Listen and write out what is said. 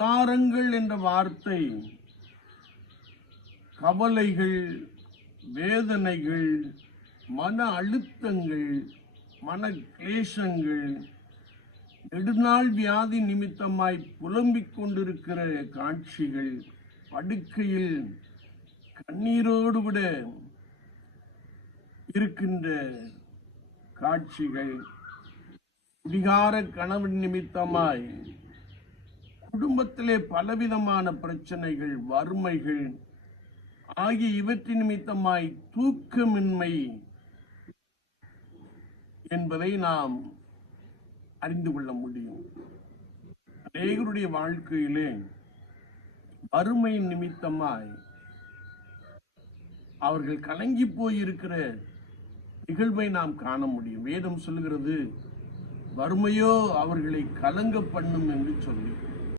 விசாரங்கள் என்ற வார்த்தை கவலைகள், வேதனைகள், மன அழுத்தங்கள், மன கிளேசங்கள், நெடுநாள் வியாதி நிமித்தமாய் புலம்பிக் கொண்டிருக்கிற காட்சிகள், படுக்கையில் கண்ணீரோடு கூட இருக்கின்ற காட்சிகள், குடிகார கணவன் நிமித்தமாய் குடும்பத்திலே பலவிதமான பிரச்சனைகள், வறுமைகள் ஆகிய இவற்றின் நிமித்தமாய் தூக்கமின்மை என்பதை நாம் அறிந்து கொள்ள முடியும். அநேகருடைய வாழ்க்கையிலே வறுமையின் நிமித்தமாய் அவர்கள் கலங்கி போயிருக்கிற நிகழ்வை நாம் காண முடியும். வேதம் சொல்லுகிறது, வறுமையோ அவர்களை கலங்க பண்ணும் என்று சொல்லி.